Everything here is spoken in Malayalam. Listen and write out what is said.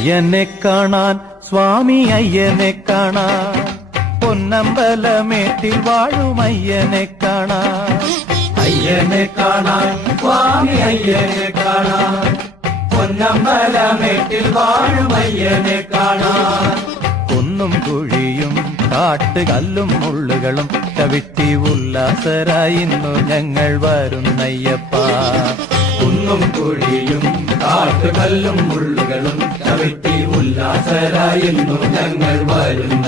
അയ്യനെ കാണാൻ സ്വാമി അയ്യനെ കാണാൻ പൊന്നമ്പലമേട്ടിൽ വാഴും അയ്യനെ കാണാൻ അയ്യനെ കാണാൻ സ്വാമി അയ്യനെ കാണാൻ പൊന്നമ്പലമേട്ടിൽ വാഴും അയ്യനെ കാണാൻ കുന്നും കുഴിയും കാട്ടുകല്ലും മുള്ളുകളും ചവിട്ടി ഉല്ലാസരായി ഇന്നു ഞങ്ങൾ വരുന്നയ്യപ്പ കുന്നും കുഴിയും കാട്ടുകല്ലും മുള്ളുകളും ചവിട്ടി ഉല്ലാസരായിരുന്നു ഞങ്ങൾ വരുന്ന